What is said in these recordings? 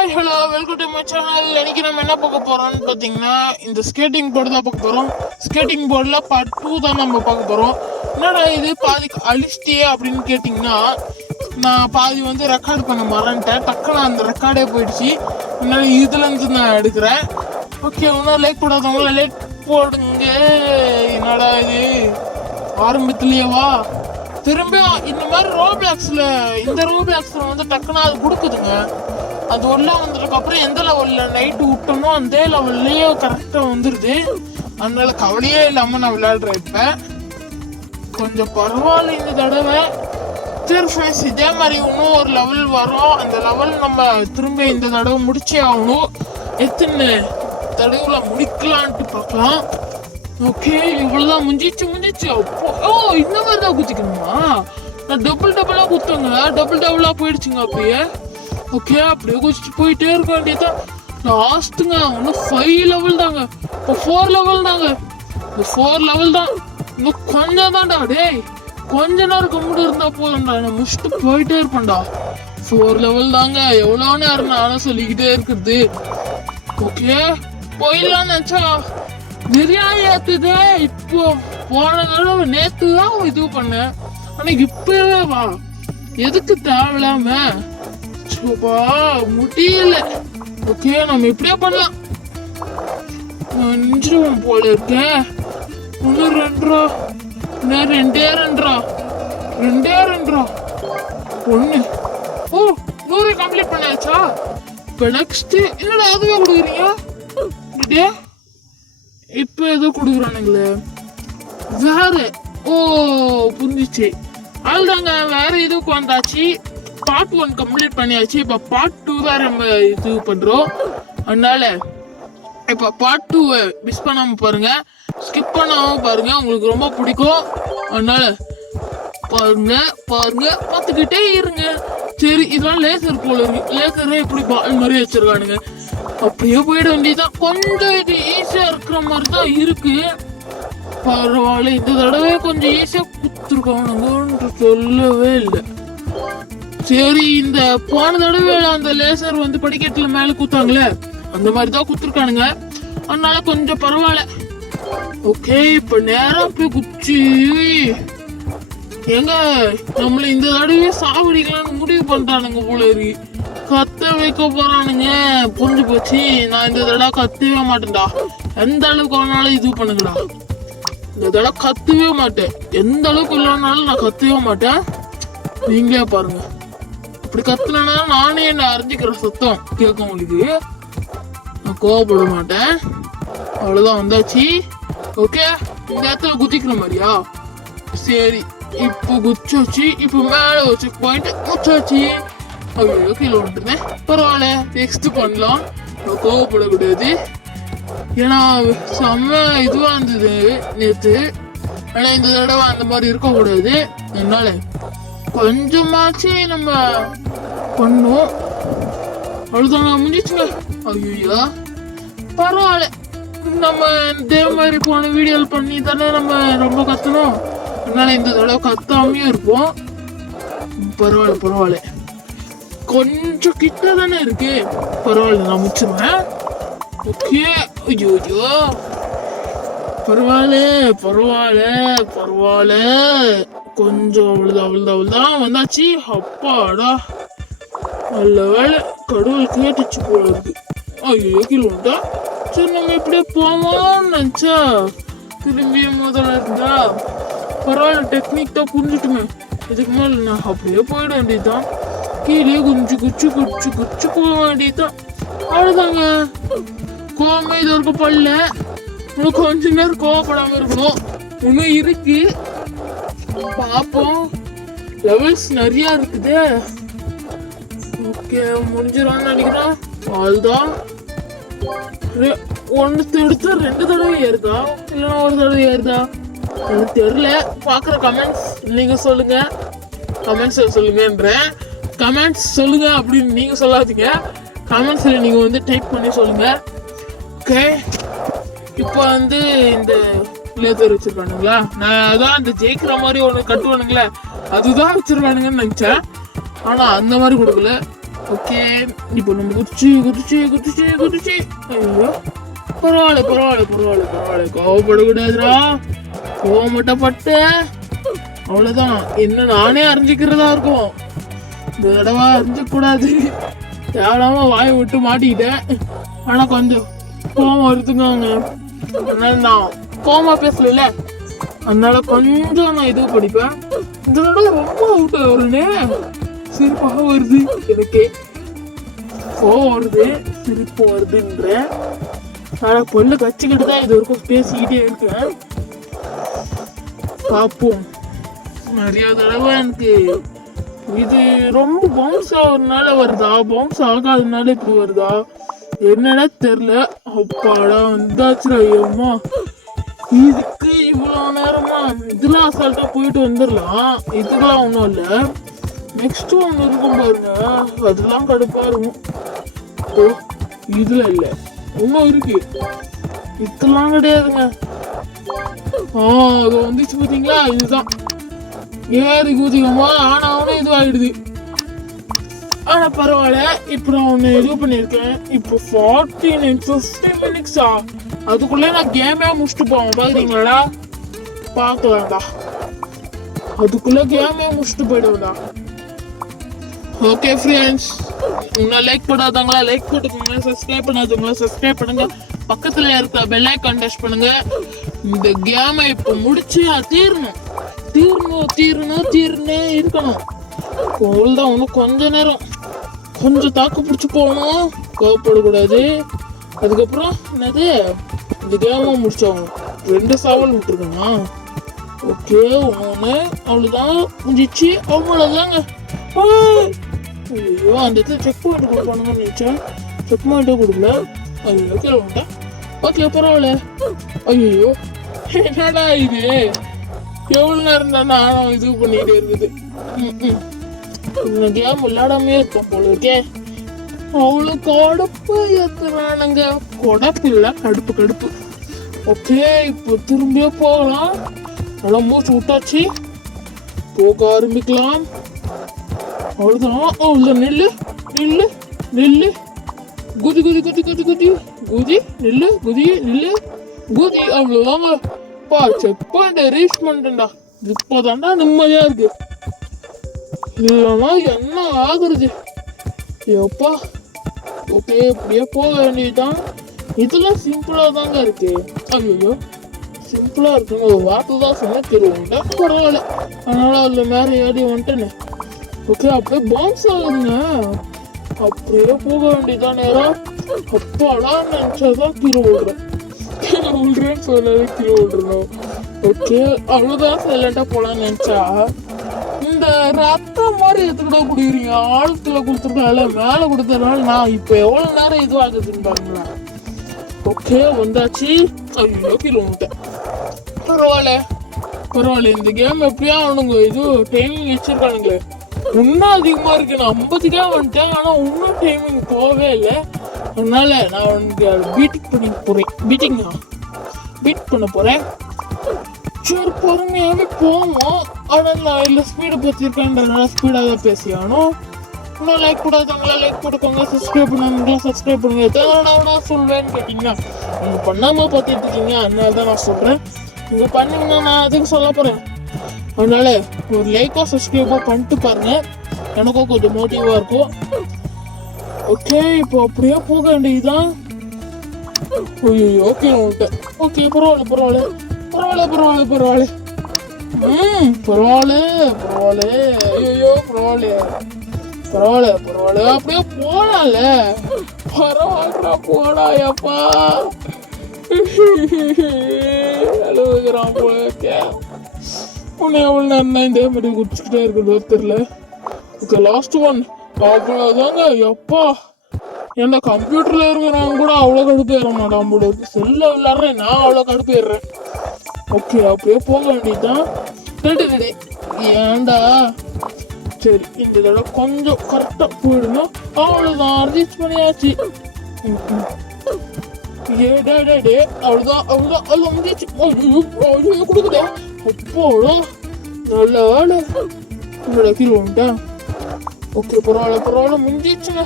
Hi hello welcome to my channel. இன்னைக்கு நம்ம என்ன பார்க்க போறோம்னு பார்த்தீங்கன்னா இந்த ஸ்கேட்டிங் போர்டு தான் பார்க்க போறோம். ஸ்கேட்டிங் போர்டில் பார்ட் 2 தான் நம்ம பார்க்க போறோம். என்னடா இது பாதி அழிச்சிட்டியே அப்படின்னு கேட்டிங்கன்னா, நான் பாதி வந்து ரெக்கார்ட் பண்ண மறந்துட்டேன். டக்குன்னு அந்த ரெக்கார்டே போயிடுச்சு. அதனால இதுலேருந்து நான் எடுக்கிறேன். ஓகே, இன்னும் லைக் போடாதவங்கள லைக் போடுங்க. என்னடா இது ஆரம்பத்துலேயேவா? திரும்ப இந்த மாதிரி ரோபிளாக்ஸில் வந்து டக்குன்னு அது கொடுக்குதுங்க. அது உள்ள வந்ததுக்கு அப்புறம் எந்த லெவல்ல நைட்டு விட்டோமோ அந்த லெவல்லையே கரெக்டா வந்துருது. அதனால கவலையே இல்லாம நான் விளையாடுறேன். இப்ப கொஞ்சம் பரவாயில்ல இந்த தடவை. சரி, இதே மாதிரி இன்னும் ஒரு லெவல் வரும். அந்த லெவல் நம்ம திரும்ப இந்த தடவை முடிச்சே ஆகணும். எத்தனை தடவை முடிக்கலான்ட்டு பார்க்கலாம். ஓகே, இவ்வளவுதான். முடிஞ்சிச்சு. அப்போ இந்த மாதிரி தான் குத்திக்கணுமா? நான் டபுளா குத்துங்க. டபுளா போயிடுச்சுங்க அப்படியே. ஓகே, அப்படியே குதிச்சுட்டு போயிட்டே இருக்க வேண்டியதான். லாஸ்ட்டுங்க இன்னும் 5 லெவல் தாங்க. இப்போ 4 லெவல் தாங்க. இந்த 4 லெவல் தான். இன்னும் கொஞ்சம் தான்டா. டேய், கொஞ்ச நேரம் கம்மிட்டு இருந்தா போதும்டா. நான் முடிச்சுட்டு போயிட்டே இருப்பேன்டா. 4 லெவல் தாங்க. எவ்வளோ நேரம் நானும் சொல்லிக்கிட்டே இருக்குது. ஓகே, போயிடலாம்னு நினச்சா நிறையா ஏத்துதே. இப்போ போன தடவை நேற்று தான் இது பண்ணேன். ஆனால் இப்பவே வா, எதுக்கு தேவையில்லாம முடியல. ஓகே, நம்ம இப்படியே பண்ணலாம். நெஞ்சிருவோம் போல இருக்கேன். இன்னும் 2 இன்னும் 2 1. ஓ, 100 கம்ப்ளீட் பண்ணியாச்சா? இப்போ நெக்ஸ்ட் என்னடா அதுவே கொடுக்குறீங்க? இப்போ ஏதோ கொடுக்குறானுங்களே வேற. ஓ, புரிஞ்சிச்சு. அதுதாங்க, வேற இதுக்கு வந்தாச்சு. பார்ட் 1 கம்ப்ளீட் பண்ணியாச்சு. இப்போ பார்ட் 2 தான் நம்ம இது பண்றோம். அதனால இப்போ பார்ட் 2 மிஸ் பண்ணாம பாருங்க, ஸ்கிப் பண்ணாம பாருங்க. உங்களுக்கு ரொம்ப பிடிக்கும். அதனால பாருங்க பார்த்துக்கிட்டே இருங்க. சரி, இதெல்லாம் லேசர் போல இருக்கு. லேசரே இப்படி பால் மாதிரி வச்சிருக்கானுங்க. அப்படியே போயிட வேண்டியதான். கொஞ்சம் இது ஈஸியா இருக்கிற மாதிரி தான் இருக்கு. பரவாயில்ல, இந்த தடவை கொஞ்சம் ஈஸியா குத்துருக்கானுங்க, சொல்லவே இல்லை. சரி, இந்த போன தடவை அந்த லேசர் வந்து படிக்கட்டுல மேல குத்தாங்களே, அந்த மாதிரி தான் குத்துருக்கானுங்க. அதனால கொஞ்சம் பரவாயில்ல. ஓகே, இப்ப நேரம் போய் குச்சி எங்க நம்மள இந்த தடவை சாவடிக்கலான்னு முடிவு பண்றானுங்க போல இருக்கு. கத்த வைக்க போறானுங்க. புரிஞ்சு போச்சு. நான் இந்த தடவை கத்தவே மாட்டேன்டா. எந்த அளவுக்கு வேணாலும் இது பண்ணுங்கடா. இந்த தடவை கத்தவே மாட்டேன். எந்த அளவுக்கு இல்லைனாலும் நான் கத்தவே மாட்டேன். நீங்களே பாருங்க. இப்படி கத்துனா நானே என்ன அறிஞ்சிக்கிற சத்தம் கேட்க உங்களுக்கு. நான் கோவப்பட மாட்டேன். அவ்வளவுதான், வந்தாச்சு. ஓகே, இந்த இடத்துல குதிக்கிற மாதிரியா? சரி, இப்போ குச்சாச்சு. இப்போ மேல வச்சு பாயிண்ட் குச்சாச்சு. ஐயோ, கீழே விட்டுருந்தேன். பரவாயில்ல, நெக்ஸ்ட் பண்ணலாம். கோவப்படக்கூடாது. ஏன்னா செம்ம இதுவா இருந்தது நேற்று. ஆனா இந்த தடவை அந்த மாதிரி இருக்கக்கூடாது. என்னால கொஞ்சமாச்சு நம்ம பண்ணோம். அவ்வளோதாங்க, முடிஞ்சிச்சுங்க. ஐயோ, பரவாயில்ல. நம்ம இதே மாதிரி போன வீடியோ பண்ணி தானே நம்ம ரொம்ப கத்தணும். அதனால இந்த தடவை கத்தாமையும் இருப்போம். பரவாயில்ல. கொஞ்சம் கிட்ட தானே இருக்கு. பரவாயில்ல, நான் முடிச்சிருவேன். ஓகே. ஐயோ, பரவாயில்ல. கொஞ்சம் அவ்வளவுதான் வந்தாச்சு. அப்பாடா, நல்ல வேலை. கடவுள் கேட்டுச்சு போல இருக்கு. ஐயோ, கீழே விட்டா. சரி, நம்ம இப்படியே போவோம்னு நினைச்சா திரும்பிய முதல்ல இருந்தா. பரவாயில்ல, டெக்னிக் தான் புரிஞ்சுட்டுமே. இதுக்கு மேல நான் அப்படியே போயிட வேண்டியதுதான். கீழே குச்சி போக வேண்டியதுதான். அவ்வளவுதாங்க. கோவமே இது வரைக்கும் பல்ல. இன்னும் கொஞ்ச நேரம் கோவப்படாம இருக்கணும். இன்னும் இருக்கு, பார்ப்போம். லெவல்ஸ் நிறைய இருக்குது. ஓகே, முடிஞ்சிடான்னு நினைக்கிறேன். அதுதான் ஒன்று எடுத்து 2 தடவை ஏறுதா இல்லைன்னா 1 தடவை ஏறுதா எனக்கு தெரியல. பார்க்குற கமெண்ட்ஸ் நீங்க சொல்லுங்க. கமெண்ட்ஸ் சொல்லுங்கன்றேன். கமெண்ட்ஸ் சொல்லுங்க அப்படின்னு நீங்க சொல்லாதீங்க. கமெண்ட்ஸ்ல நீங்க வந்து டைப் பண்ணி சொல்லுங்க. ஓகே, இப்போ வந்து இந்த லேசர் வச்சிருக்கானுங்களா? நான் அதான் அந்த ஜெயிக்கிற மாதிரி ஒன்று கட்டுவானுங்களே, அதுதான் வச்சிருக்கானுங்கன்னு நினைச்சேன். ஆனா அந்த மாதிரி கொடுக்கல. ஓகே, இப்போ நம்ம குதிச்சு. ஐயோ, பரவாயில்ல. கோவப்படக்கூடாதுடா. கோவப்பட்ட அவ்வளவுதான். என்ன நானே அறிஞ்சிக்கிறதா இருக்கும். இந்த தடவை அறிஞ்சிக்க கூடாது. தேவையில்லாம வாயை விட்டு மாட்டிக்கிட்டேன். ஆனா கொஞ்சம் கோவம் வருதுங்க. அதனால நான் கோவமா பேசல, அதனால கொஞ்சம் நான் இது படிப்பேன். இந்த தடவை ரொம்ப அவுட் வருனே, சிரிப்பாக வருது. எனக்கு கோவம் வருது, சிரிப்பு வருதுன்ற. ஆனா பொண்ணு கச்சிக்கிட்டு தான் இது வரைக்கும் பேசிக்கிட்டே இருக்கேன். பார்ப்போம். நிறைய தடவை எனக்கு இது ரொம்ப பவுன்ஸ் ஆகுறதுனால வருதா, பவுன்ஸ் ஆகாததுனால இப்படி வருதா என்னன்னா தெரியல. அப்பாடா வந்தாச்சுடா. ஐயோம்மா, இதுக்கு இவ்வளோ நேரமா? இதெல்லாம் அசால்ட்டா போயிட்டு வந்துடலாம். இதுக்கெல்லாம் ஒன்றும் இல்லை. நெக்ஸ்ட் ஒன்று இருக்கும் பாருங்க, அதெல்லாம் கடுப்பா இருக்கும். ஓ, இதுல இல்லை, இன்னும் இருக்கு. இதெல்லாம் கிடையாதுங்க. அது வந்துச்சு பார்த்தீங்களா? இதுதான் ஏறி குதிக்கமா. ஆனா அவனும் இதுவாயிடுது. ஆனா பரவாயில்ல. இப்போ நான் ஒன்று இது பண்ணியிருக்கேன். இப்போ 50 மினிட்ஸா? அதுக்குள்ளே நான் கேமே முடிச்சுட்டு போவேன். பாக்குறீங்களாடா? பார்க்கலாம்டா. அதுக்குள்ள கேமே முடிச்சுட்டு போயிடுவேன்டா. ஓகே ஃப்ரெண்ட்ஸ், இன்னும் லைக் பண்ணாதவங்களா லைக் போட்டுக்கோங்க, சப்ஸ்கிரைப் பண்ணாதவங்களா சப்ஸ்கிரைப் பண்ணுங்க, பக்கத்துல இருக்க பெல் ஐகான் டச் பண்ணுங்க. இந்த கேமை இப்போ முடிச்சு தீர்னே இருக்கணும். அவ்வளோதான். இன்னும் கொஞ்ச நேரம் கொஞ்சம் தாக்கு பிடிச்சி போகணும், கோவப்படக்கூடாது. அதுக்கப்புறம் என்னது, இந்த கேமை முடிச்சவங்க 2 சாவல் விட்டுருக்கேண்ணா. ஓகே, ஒன்று அவ்வளோதான் முடிஞ்சிச்சு. அவ்வளோதாங்க. ஐயோ, அந்த இடத்துல செக் பாயிண்ட் கொடுப்பானுங்கன்னு நினச்சேன். செக் பாயிண்ட்டே கொடுக்கல. ஐயோ, கீழே விட்டேன். ஓகே, பரவாயில்ல. ஐயோ, என்னடா இது? எவ்வளோ நேரம் தான் நானும் இது பண்ணிக்கிட்டே இருக்குது. இந்த கேம் விளையாடாமே இருப்போம் போல இருக்கே. அவ்வளோ கடுப்பு ஏற்றுறானுங்க. கொடப்பு இல்லை, கடுப்பு. ஓகே, இப்போ திரும்பியே போகலாம். நல்லா மூச்சு விட்டாச்சு, போக ஆரம்பிக்கலாம். அவ்வளோதான். அவ்வளோ நில்லு. குதி நில்லு. அவ்வளோதாங்க. செக் பாயிண்ட் ரீச் பண்ணிட்டேன்டா. இப்போதான்டா நிம்மதியா இருக்கு. இல்லைன்னா என்ன ஆகுறது எப்பா. ஓகே, இப்படியே போக வேண்டியதுதான். இதெல்லாம் சிம்பிளா தாங்க இருக்கு. ஐயோ, சிம்பிளா இருக்குங்க. ஒரு வார்த்தை தான் சொன்ன திருவுண்டா, பரவாயில்ல. அதனால அதுல மேலே ஏறி வந்துட்டேன்னு. ஓகே, அப்படியே பவுன்ஸ் ஆகுதுங்க. அப்படியே போக வேண்டியதான் நேரம். அப்பாடா நினைச்சாதான் கீழே விடுறேன்னு சொல்லாது கீழே விடுறோம். ஓகே, அவ்வளவுதான். சைலண்டா போலான்னு நினைச்சா இந்த ரத்தம் மாதிரி எதுக்கிட்ட குடிக்கிறீங்க? ஆழத்துல கொடுத்துருக்கால, மேல கொடுத்ததுனால நான் இப்ப எவ்வளவு நேரம் இது ஆகுதுன்னு பாருங்களா. ஓகே, வந்தாச்சு. ஐயோ, கீழே வந்துட்டேன். பரவாயில்ல. இந்த கேம் எப்படியா அவனுங்க இது டைமிங் வச்சிருக்கானுங்களே. இன்னும் அதிகமா இருக்கு. நான் 50க்கே வந்துட்டேன். ஆனா இன்னும் டைமிங் போகவே இல்லை. அதனால நான் அவனுக்கு பீட் பண்ண போறேன். சரி, பொறுமையாவே போவோம். ஆனா நான் இல்ல ஸ்பீடு பத்திருக்கேன்றதுனால ஸ்பீடா தான் பேசியானோம். இன்னும் லைக் போடாதவங்களா லைக் போட்டுக்கோங்க, சப்ஸ்கிரைப் பண்ணாங்களா சப்ஸ்கிரைப் பண்ணுங்க. எத்தனை சொல்வேன்னு கேட்டீங்கன்னா, நீங்க பண்ணாம பார்த்துட்டு இருக்கீங்க, அதனால தான் நான் சொல்றேன். நீங்க பண்ணீங்கன்னா நான் அதுக்கு சொல்ல போறேன். அதனால ஒரு லைக்கோ சப்ஸ்கிரைபோ பண்ணிட்டு பாருங்க, எனக்கும் கொஞ்சம் மோட்டிவா இருக்கும். ஓகே, இப்போ அப்படியே போக வேண்டியதுதான். ஓகே, பரவாயில்ல. ஐயோ, பரவாயில்ல. அப்படியே போலாம்ல. பரவாயில்ல, போடா. எப்பா அழுகுறான் போல. உன்னை எவ்வளோ நேரம் தான் இதே மாதிரி குடிச்சுக்கிட்டே இருக்குது தெரியல. Okay, last one. அவ்வளோதாங்க. எப்பா, என்ன கம்ப்யூட்டர்ல இருக்கிறவங்க கூட அவ்வளோ கடுப்பு ஏற மாட்டான் போல இருக்கு. செல்ல விளையாடுறேன், நான் அவ்வளோ கடுப்பு ஏறுறேன். ஓகே, அப்படியே போக வேண்டியதுதான். ஏன்டா. சரி, இந்த தடவை கொஞ்சம் கரெக்டா போயிடணும். அவ்வளோதான், ரீச் பண்ணியாச்சு. அவ்வளோதான். அது வந்துச்சு. கொடுக்குதே. அப்போடா, நல்ல வேலை. என்னோட கீழே வந்துட்டேன். ஓகே பரவாயில்ல முடிஞ்சிச்சுங்க.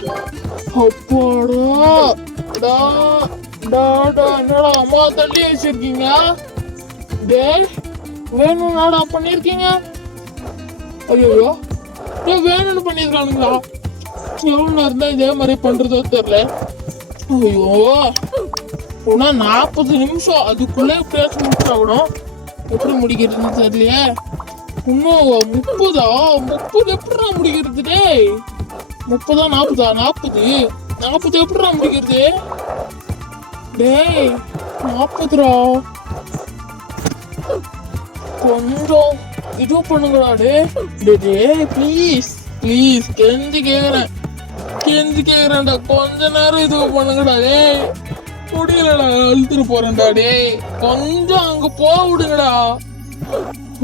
அப்பாடா டா டா டா என்னடா அம்மா தள்ளி வச்சிருக்கீங்க? டேய் வேணும் நாடா பண்ணிருக்கீங்க. ஐயோ வேணும்னு பண்ணிருக்கானுங்களா? எவ்வளோ இருந்தா இதே மாதிரி பண்றதோ தெரியல. ஐயோ உனா 40 நிமிஷம் அதுக்குள்ள எப்படியாச்சும் முடிச்சாகணும். எப்படி முடிக்கிறதுன்னு தெரியலையே. இன்னும் 30 எப்படிடா முடிக்கிறது? டேய் 30 40 எப்படிடா முடிக்கிறது? டேய் 40 கொஞ்சம் இது பண்ணுங்கடா. டே ப்ளீஸ் கெஞ்சி கேக்குறேன்டா, கொஞ்ச நேரம் இது பண்ணுங்கடா. டேய் முடியலடா, அழுத்துட்டு போறேன்டா. டேய் கொஞ்சம் அங்க போக விடுங்கடா.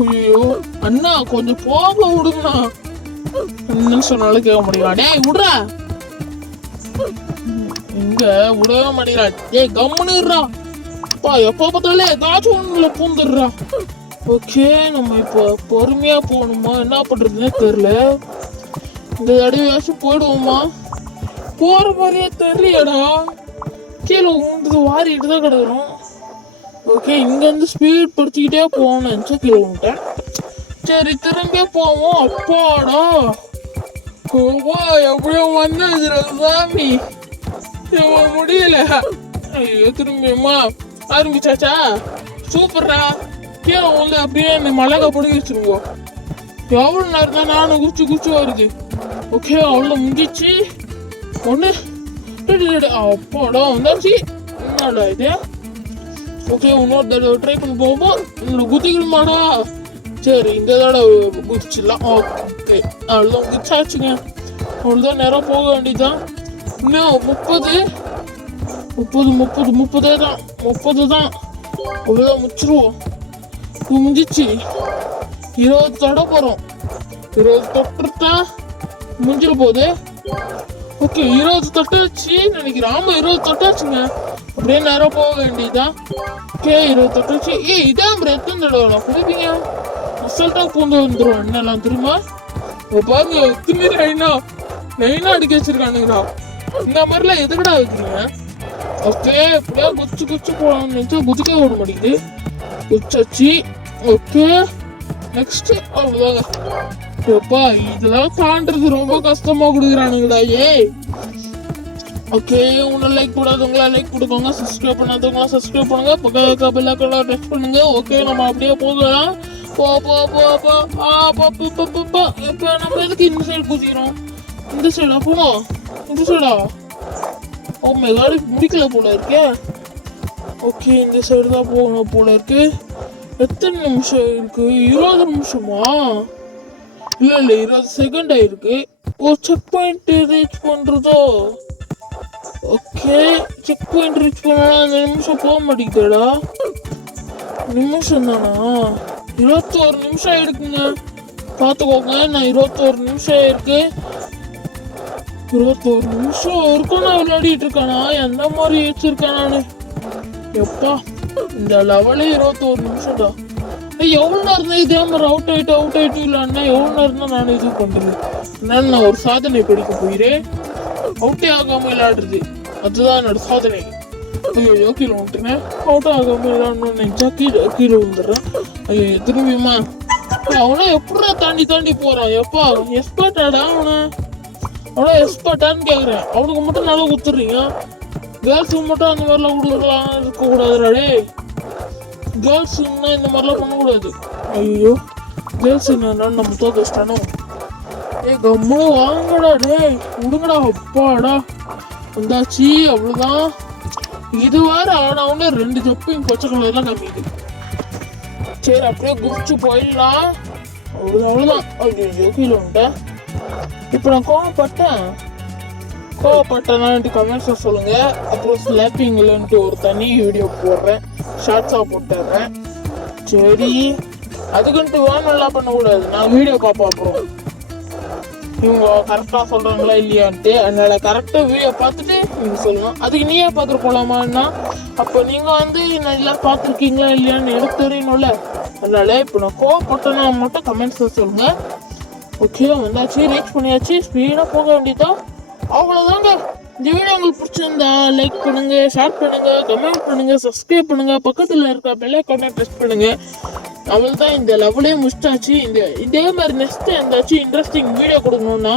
ஐயோ அண்ணா கொஞ்சம் போக விடுங்கண்ணா. என்ன சொன்னாலும் கேட்க முடியும். டேய் விடுறா, இங்க விடவே மாட்டேங்கிறா. டேய் கம்முன்னுறா பா, எப்ப பார்த்தாலே ஏதாச்சும் ஒண்ணுல பூந்துடுறா. ஓகே நம்ம இப்போ பொறுமையா போகணுமா, என்ன பண்றதுன்னே தெரியல. இந்த தடவையாச்சும் போயிடுவோமா? போற மாதிரியே தெரியலடா. கீழே உண்டு வாரிட்டு தான் கிடக்குறோம். ஓகே இங்க இருந்து ஸ்பீட் படுத்திக்கிட்டே போகணும். கீழே விட்டேன். சரி திரும்பியே போவோம். அப்பாடா எப்படியோ வந்தது சாமி, முடியல. ஐயோ திரும்பியம்மா ஆரம்பிச்சாச்சா? சூப்பர்ரா. கீழே வந்து அப்படியே இந்த மிளகா பிடிக்க வச்சிருவோம். எவ்வளோ நேரம் தான் நானும் குச்சி வருது. ஓகே அவ்வளோ முடிஞ்சிச்சு. ஒன்று அப்பாடா வந்தாச்சு. என்னடா இது? ஓகே இன்னொரு தடவை ட்ரை பண்ணி போவோம். இன்னொரு குதிக்கணுமாடா? சரி இந்த தடவை குதிச்சிடலாம். ஓகே அவ்வளோதான் குதிச்சாச்சுங்க. அவ்வளோதான் நேரம் போக வேண்டியதுதான். இன்னும் 30 தான். அவ்வளோதான் முடிச்சிருவோம். முடிஞ்சிச்சு. 20 தொட போகிறோம். 20 தொட்டுட்டா முடிஞ்சிட போகுது. ஓகே 20 தொட்டாச்சு நினைக்கிறேன். ஆமா 20 தொட்டாச்சுங்க. அப்படியே நேரம் போக வேண்டியதுதான். ஓகே 20 தொட்டாச்சு. இதான் எத்தனை தடவை குடிப்பீங்க? அசல்ட்டா பூந்து வந்துடும். என்னெல்லாம் தெரியுமா? பாருங்க எத்தனை லைனா அடிக்க வச்சிருக்கானுங்களா. இந்த மாதிரிலாம் எதுக்கடா வைக்கிறீங்க? ஓகே இப்படியா குச்சி போகலாம்னு நினைச்சா குதிக்க விட மாட்டேங்குது. குச்சாச்சு. ஓகே நெக்ஸ்ட் அவ்வளோதாங்க. எப்பா இதெல்லாம் தாண்டது ரொம்ப கஷ்டமா கொடுக்குறானுங்கடா. ஓகே உன்ன லைக் போடாதவங்களா லைக் கொடுக்கோங்க, சப்ஸ்கிரைப் பண்ணாதவங்களா சப்ஸ்கிரைப் பண்ணுங்க, பக்கம் பெல் ஐகானை டச் பண்ணுங்க. ஓகே நம்ம அப்படியே போகலாம். இப்போ நம்ம எதுக்கு இந்த சைடு குதிக்கிறோம்? இந்த சைடா போனோம்? இந்த சைடா? ஓ மை காட் முடிக்கல போல இருக்கே. ஓகே இந்த சைடு தான் போகணும் போல இருக்கு. எத்தனை நிமிஷம் இருக்கு? 20 நிமிஷமா? இல்ல 20 செகண்ட் ஆயிருக்கு. ஓ செக் பாயிண்ட் ரீச் பண்றதோ? ஓகே செக் பாயிண்ட் ரீச் பண்ணா அந்த நிமிஷம் போக மாட்டேங்குதுடா. நிமிஷம் தானா? 21 நிமிஷம் ஆயிடுக்குங்க. பார்த்துக்கோங்க நான் 21 நிமிஷம் ஆயிருக்கு. 21 நிமிஷம் இருக்கும் நான் விளையாடிட்டு இருக்கானா? எந்த மாதிரி வச்சிருக்கேன் நானு? எப்பா இந்த லெவலே 21 நிமிஷம் தான். எவ்வளோ நேரம் தான் இதே மாதிரி அவுட் ஆயிட்டு இல்லைன்னா எவ்வளோ நேரம் தான் நான் இது பண்றது? நான் ஒரு சாதனை படிக்க போயிறேன். அவுட்டே ஆகாம விளையாடுறது அதுதான் என்னோட சாதனை. ஐயோ கீழே விட்டுனேன். அவுட்டே ஆகாம விளையாடணும்னு நினைச்சா கீழே விழுந்துடுறேன். ஐயோ திரும்பியுமா? அவனை எப்படா தாண்டி போறான்? எப்பா எக்ஸ்பர்ட்டாடா அவனை எக்ஸ்பர்ட்டான்னு கேக்குறேன். அவனுக்கு மட்டும் நல்லா குத்துறீங்க. கேர்ள்ஸுக்கு மட்டும் அந்த மாதிரிலாம் கொடுக்கலாம் இருக்கக்கூடாதுடா. கேர்ள்ஸுன்னா இந்த மாதிரிலாம் பண்ணக்கூடாது. ஐயோ கேர்ள்ஸ் என்னன்னா நம்ம தோக்கஸ்டானோ. கம்மு வாங்கடா. விடுங்கடா. அப்பாடா வந்தாச்சு. அவ்வளோதான். இது வேற ஆனவுன்னு 2 ஜப்பையும் பச்சை கலர்லாம் கம்மிது. சரி அப்படியே குதிச்சு போயிடலாம். அவ்வளோதான். ஐயோ கீழே வந்துட்டேன். இப்போ நான் கோவப்பட்டேன்ட்டு கமெண்ட்ஸை சொல்லுங்க. அப்புறம் ஸ்லாப்பிங்லன்ட்டு ஒரு தனி வீடியோ போடுறேன், ஷார்ட்ஸாக போட்டுறேன். சரி அதுக்குன்ட்டு வேணும்லாம் பண்ணக்கூடாது. நான் வீடியோ பார்ப்பேன். அப்புறம் இவங்க கரெக்டாக சொல்கிறாங்களா இல்லையான்ட்டு. அதனால கரெக்டாக வீடியோ பார்த்துட்டு நீங்கள் சொல்லுங்கள். அதுக்கு நீயே பார்த்துட்டு போகலாமான்னா அப்போ நீங்கள் வந்து நல்லா பார்த்துருக்கீங்களா இல்லையான்னு எனக்கு தெரியணும்ல. அதனால இப்போ நான் கோவப்பட்டேன்னா மட்டும் கமெண்ட்ஸில் சொல்லுங்கள். ஓகே வந்தாச்சு, ரீச் பண்ணியாச்சு, ஸ்பீடாக போக வேண்டியதான். அவ்வளோதாங்க. இந்த வீடியோ உங்களுக்கு பிடிச்சிருந்தா லைக் பண்ணுங்க, ஷேர் பண்ணுங்க, கமெண்ட் பண்ணுங்க, சப்ஸ்கிரைப் பண்ணுங்க, பக்கத்தில் இருக்க பெல் ஐகானை ப்ரெஸ் பண்ணுங்க. அவ்வளோதான், இந்த லெவலே முடிச்சாச்சு. இதே மாதிரி நெக்ஸ்ட் எந்தாச்சும் இன்ட்ரெஸ்டிங் வீடியோ கொடுக்கணும்னா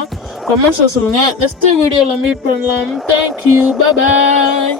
கமெண்ட்ஸில் சொல்லுங்கள். நெக்ஸ்ட் வீடியோவில் மீட் பண்ணலாம். தேங்க்யூ, பாய்.